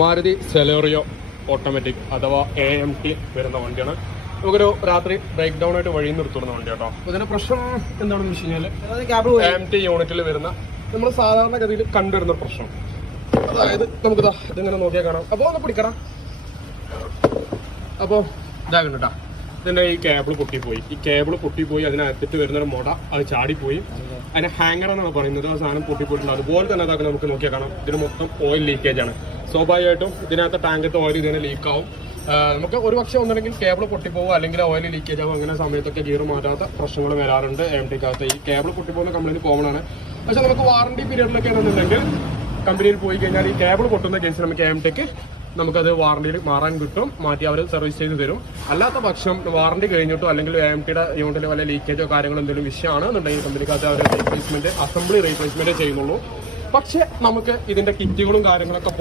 Maruti Celerio automatic അഥവാ AMT വരുന്ന വണ്ടിയാണ്. നമുക്കൊരു രാത്രി ബ്രേക്ക് ഡൗൺ ആയിട്ട് വഴി നിർത്തുന്ന വണ്ടി കേട്ടോ. അപ്പോൾ ഇതിന്റെ പ്രശ്നം എന്താണെന്ന് വെച്ച് കഴിഞ്ഞാൽ AMT യൂണിറ്റിൽ വരുന്ന നമ്മൾ സാധാരണഗതിയിൽ കണ്ടുവരുന്ന പ്രശ്നം, അതായത് നമുക്കിതാ ഇതിങ്ങനെ നോക്കിയാൽ കാണാം. അപ്പോൾ ഒന്ന് പിടിക്കണം. അപ്പോൾ ഇതാകണ്ട കേട്ടോ, ഇതിന്റെ ഈ കേബിൾ പൊട്ടിപ്പോയി. ഈ കേബിൾ പൊട്ടിപ്പോയി, അതിനകത്തിട്ട് വരുന്നൊരു മുട അത് ചാടിപ്പോയി. അതിന് ഹാങ്ങർ എന്നാണ് പറയുന്നത്. ആ സാധനം പൊട്ടിപ്പോയിട്ടുണ്ട്. അതുപോലെ തന്നെ അതാക്കി നമുക്ക് നോക്കിയാൽ കാണാം, ഇതിന് മൊത്തം ഓയിൽ ലീക്കേജ് ആണ്. സ്വാഭാവികമായിട്ടും ഇതിനകത്ത് ടാങ്കത്തെ ഓയിൽ ഇതിനെ ലീക്കാവും. നമുക്ക് ഒരു പക്ഷേ ഒന്നുണ്ടെങ്കിൽ കേബിൾ പൊട്ടിപ്പോകും, അല്ലെങ്കിൽ ഓയിൽ ലീക്കേജ് ആവും. അങ്ങനെ സമയത്തൊക്കെ ഗിയർ മാറ്റാത്ത പ്രശ്നങ്ങൾ വരാറുണ്ട് AMTക്കകത്ത്. ഈ കേബിൾ പൊട്ടിപ്പോകുന്ന കംപ്ലൈൻറ്റ് കോമൺ ആണ്. പക്ഷെ നമുക്ക് വാറണ്ടി പീരീഡിലൊക്കെ ആണെന്നുണ്ടെങ്കിൽ കമ്പനിയിൽ പോയി കഴിഞ്ഞാൽ ഈ കേബിൾ പൊട്ടുന്ന കേസിൽ നമുക്ക് AMTക്ക് നമുക്കത് വാറണ്ടിയിൽ മാറാൻ കിട്ടും, മാറ്റി അവർ സർവീസ് ചെയ്ത് തരും. അല്ലാത്ത പക്ഷം വാറണ്ടി കഴിഞ്ഞിട്ടോ അല്ലെങ്കിൽ AMTയുടെ യൂണിറ്റിൽ വല്ല ലീക്കേജോ കാര്യങ്ങളോ എന്തെങ്കിലും വിഷയമാണെന്നുണ്ടെങ്കിൽ കമ്പനിക്കകത്ത് അവർ റീപ്ലേസ്മെന്റ്, അസംബ്ലി റീപ്ലേസ്മെന്റ് ചെയ്യുന്നുള്ളൂ. പക്ഷെ നമുക്ക് ഇതിന്റെ കിറ്റുകളും കാര്യങ്ങളൊക്കെ